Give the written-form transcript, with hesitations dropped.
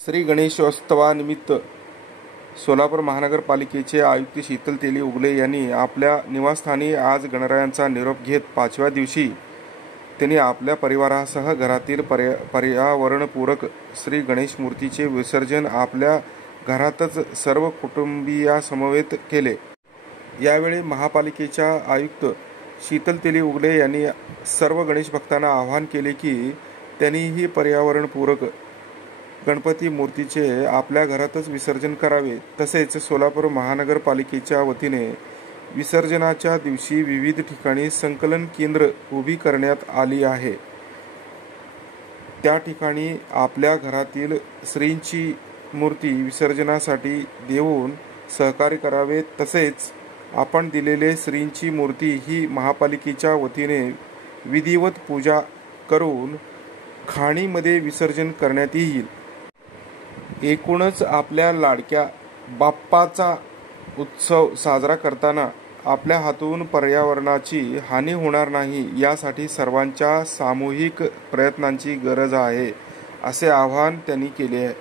श्री गणेशोत्सवानिमित्त सोलापूर महानगरपालिकेचे आयुक्त शीतल तेली उगले यांनी आपल्या निवासस्थानी आज गणरायांचा निरोप घेत 5व्या दिवशी त्यांनी आपल्या परिवारासह घरातील पर्यावरणपूरक श्री गणेश मूर्तीचे विसर्जन आपल्या घरातच सर्व कुटुंबियांसमवेत केले। यावेळी महापालिकेच्या आयुक्त शीतल तेली उगले यांनी सर्व गणेश भक्तांना आवाहन केले की त्यांनीही पर्यावरणपूरक गणपती मूर्तीचे आपल्या घरातच विसर्जन करावे। तसेच सोलापूर महानगरपालिकेच्या वतीने विसर्जनाच्या दिवशी विविध ठिकाणी संकलन केंद्र उभी करण्यात आली आहे। त्या ठिकाणी आपल्या घरातील श्रींची मूर्ती विसर्जनासाठी देऊन सहकार्य करावे। तसेच आपण दिलेले श्रींची मूर्ती ही महापालिकेच्या वतीने विधिवत पूजा करून खाणीमध्ये विसर्जन करण्यात येईल। एकूणच आपल्या लाडक्या बाप्पाचा उत्सव साजरा करताना आपल्या हातून पर्यावरणाची हानी होणार नाही यासाठी सर्वांच्या सामूहिक प्रयत्नांची गरज आहे, असे आवाहन त्यांनी केले आहे।